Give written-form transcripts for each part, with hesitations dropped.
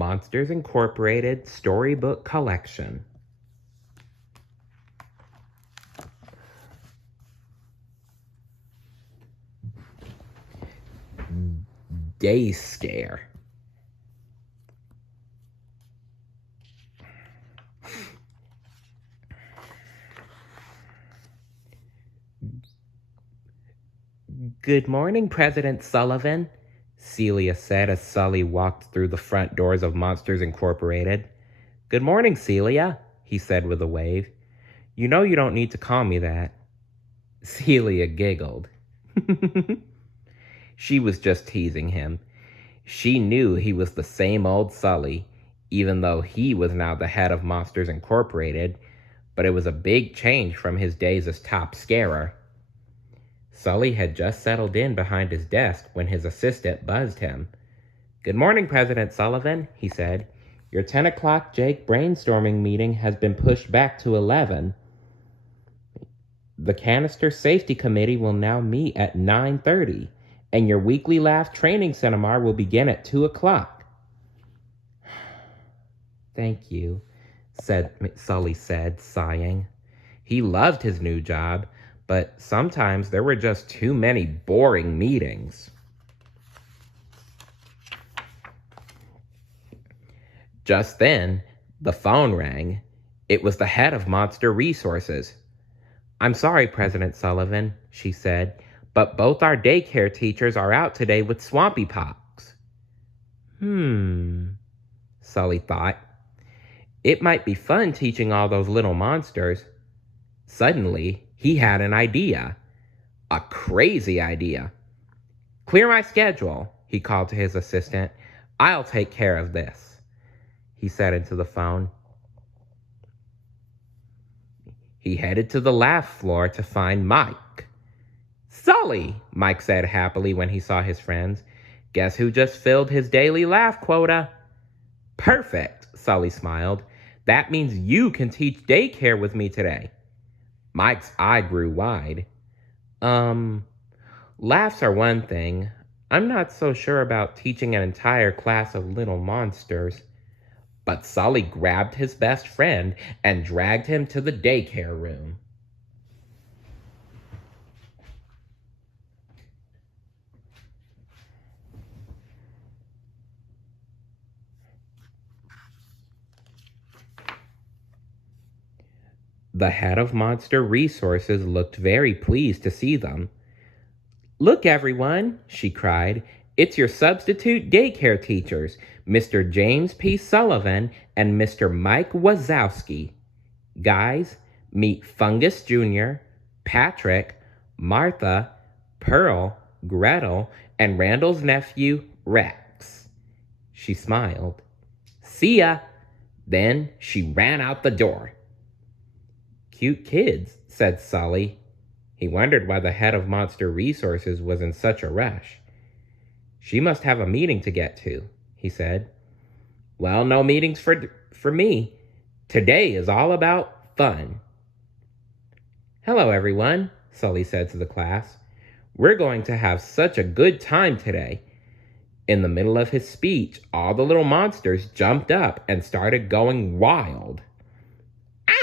Monsters Incorporated Storybook Collection. Dayscare. Good morning, President Sullivan, Celia said as Sulley walked through the front doors of Monsters Incorporated. Good morning, Celia, he said with a wave. You know you don't need to call me that. Celia giggled. She was just teasing him. She knew he was the same old Sulley, even though he was now the head of Monsters Incorporated, but it was a big change from his days as top scarer. Sulley had just settled in behind his desk when his assistant buzzed him. Good morning, President Sullivan, he said. Your 10 o'clock Jake brainstorming meeting has been pushed back to 11. The Canister Safety Committee will now meet at 9:30, and your weekly laugh training seminar will begin at 2 o'clock. Thank you, Sulley said, sighing. He loved his new job, but sometimes there were just too many boring meetings. Just then, the phone rang. It was the head of Monster Resources. I'm sorry, President Sullivan, she said, but both our daycare teachers are out today with swampy pox. Sulley thought. It might be fun teaching all those little monsters. Suddenly, he had an idea. A crazy idea. Clear my schedule, he called to his assistant. I'll take care of this, he said into the phone. He headed to the laugh floor to find Mike. Sulley, Mike said happily when he saw his friends. Guess who just filled his daily laugh quota? Perfect, Sulley smiled. That means you can teach daycare with me today. Mike's eye grew wide. Laughs are one thing. I'm not so sure about teaching an entire class of little monsters. But Sulley grabbed his best friend and dragged him to the daycare room. The head of Monster Resources looked very pleased to see them. Look, everyone, she cried. It's your substitute daycare teachers, Mr. James P. Sullivan and Mr. Mike Wazowski. Guys, meet Fungus Jr., Patrick, Martha, Pearl, Gretel, and Randall's nephew, Rex. She smiled. See ya. Then she ran out the door. Cute kids, said Sulley. He wondered why the head of Monster Resources was in such a rush. She must have a meeting to get to, he said. Well, no meetings for me. Today is all about fun. Hello, everyone, Sulley said to the class. We're going to have such a good time today. In the middle of his speech, all the little monsters jumped up and started going wild.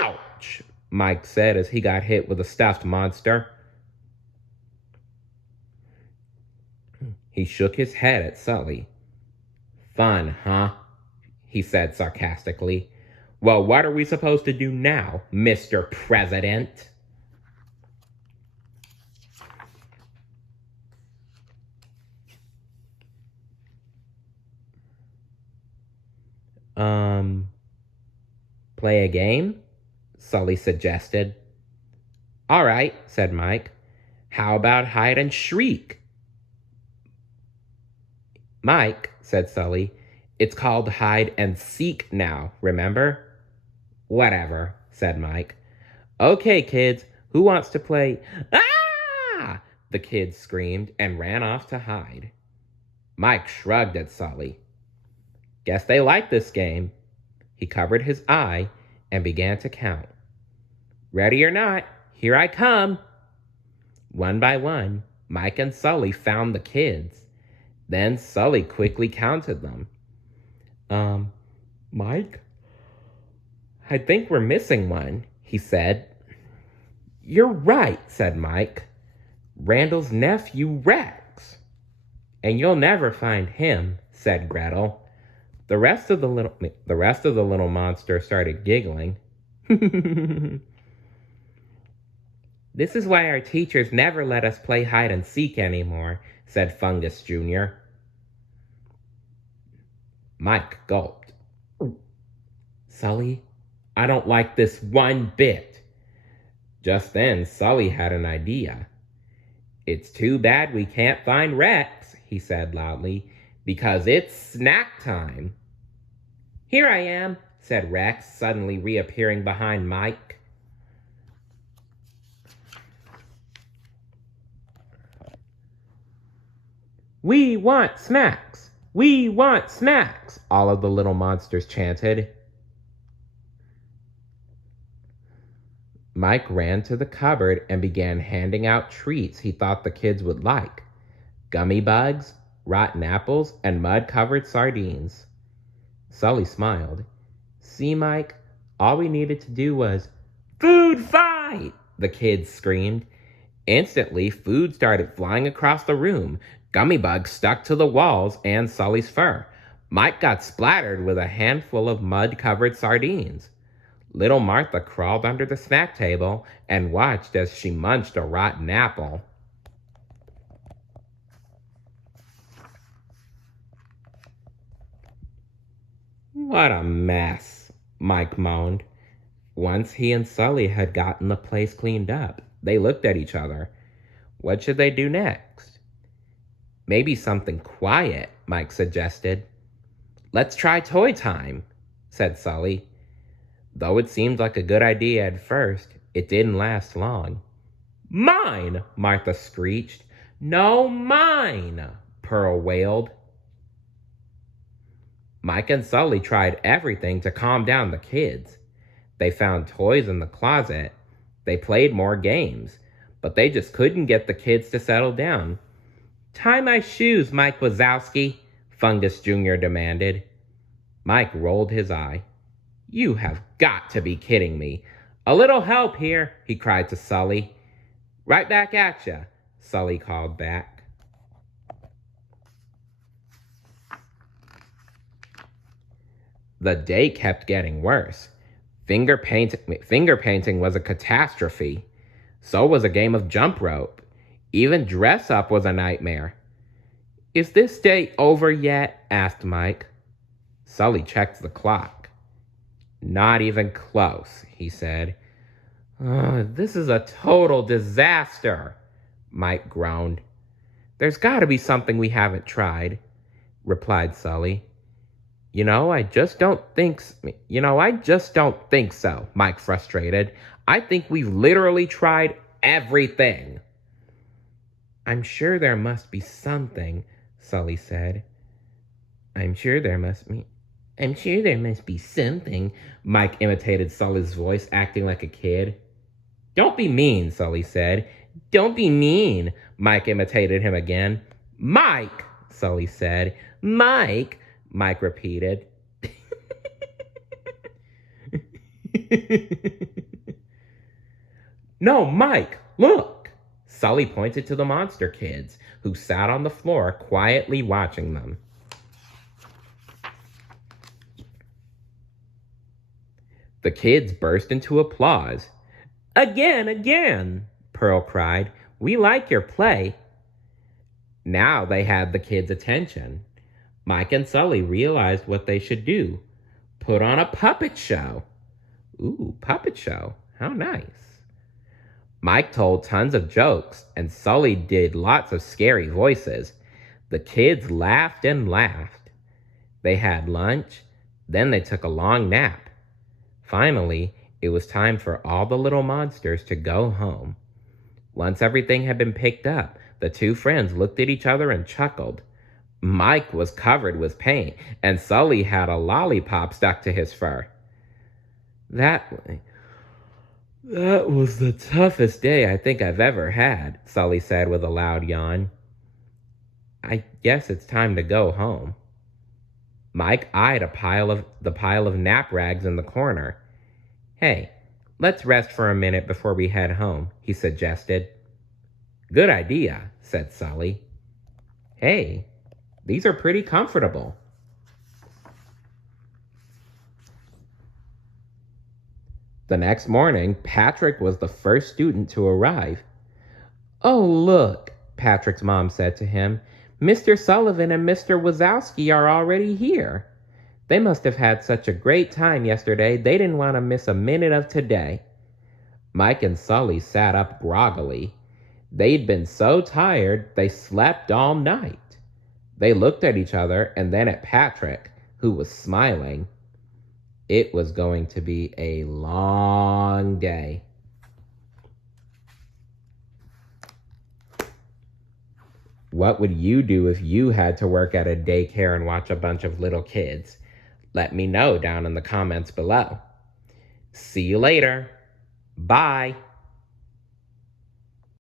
Ouch, Mike said as he got hit with a stuffed monster. He shook his head at Sulley. Fun, huh? He said sarcastically. Well, what are we supposed to do now, Mr. President? Play a game? Sulley suggested. All right, said Mike. How about hide and shriek? Mike, said Sulley, it's called hide and seek now, remember? Whatever, said Mike. Okay, kids, who wants to play? Ah! The kids screamed and ran off to hide. Mike shrugged at Sulley. Guess they like this game. He covered his eye and began to count. Ready or not, here I come. One by one, Mike and Sulley found the kids. Then Sulley quickly counted them. Mike, I think we're missing one, he said. You're right, said Mike. Randall's nephew, Rex. And you'll never find him, said Gretel. The rest of the little monster started giggling. This is why our teachers never let us play hide and seek anymore, said Fungus Jr. Mike gulped. Sulley, I don't like this one bit. Just then, Sulley had an idea. It's too bad we can't find Rex, he said loudly, because it's snack time. Here I am, said Rex, suddenly reappearing behind Mike. We want snacks! We want snacks! All of the little monsters chanted. Mike ran to the cupboard and began handing out treats he thought the kids would like. Gummy bugs, rotten apples, and mud-covered sardines. Sulley smiled. See, Mike, all we needed to do was food fight! The kids screamed. Instantly, food started flying across the room. Gummy bugs stuck to the walls and Sulley's fur. Mike got splattered with a handful of mud-covered sardines. Little Martha crawled under the snack table and watched as she munched a rotten apple. What a mess, Mike moaned. Once he and Sulley had gotten the place cleaned up, they looked at each other. What should they do next? Maybe something quiet, Mike suggested. Let's try toy time, said Sulley. Though it seemed like a good idea at first, it didn't last long. Mine, Martha screeched. No, mine, Pearl wailed. Mike and Sulley tried everything to calm down the kids. They found toys in the closet. They played more games, but they just couldn't get the kids to settle down. Tie my shoes, Mike Wazowski, Fungus Jr. demanded. Mike rolled his eye. You have got to be kidding me. A little help here, he cried to Sulley. Right back at ya, Sulley called back. The day kept getting worse. Finger painting was a catastrophe. So was a game of jump rope. Even dress up was a nightmare. Is this day over yet? Asked Mike. Sulley checked the clock. Not even close, he said. This is a total disaster, Mike groaned. There's got to be something we haven't tried, replied Sulley. I just don't think so, Mike frustrated. I think we've literally tried everything. I'm sure there must be something, Sulley said. I'm sure there must be something, Mike imitated Sulley's voice, acting like a kid. Don't be mean, Sulley said. Don't be mean, Mike imitated him again. Mike, Sulley said. Mike, Mike repeated. No, Mike, look! Sulley pointed to the monster kids, who sat on the floor quietly watching them. The kids burst into applause. Again, Pearl cried. We like your play. Now they had the kids' attention. Mike and Sulley realized what they should do. Put on a puppet show. Ooh, puppet show. How nice. Mike told tons of jokes, and Sulley did lots of scary voices. The kids laughed and laughed. They had lunch, then they took a long nap. Finally, it was time for all the little monsters to go home. Once everything had been picked up, the two friends looked at each other and chuckled. Mike was covered with paint, and Sulley had a lollipop stuck to his fur. That was the toughest day I think I've ever had, Sulley said with a loud yawn. I guess it's time to go home. Mike eyed the pile of nap rags in the corner. Hey, let's rest for a minute before we head home, he suggested. Good idea, said Sulley. Hey, these are pretty comfortable. The next morning, Patrick was the first student to arrive. Oh, look, Patrick's mom said to him. Mr. Sullivan and Mr. Wazowski are already here. They must have had such a great time yesterday, they didn't want to miss a minute of today. Mike and Sulley sat up groggily. They'd been so tired, they slept all night. They looked at each other and then at Patrick, who was smiling. It was going to be a long day. What would you do if you had to work at a daycare and watch a bunch of little kids? Let me know down in the comments below. See you later. Bye.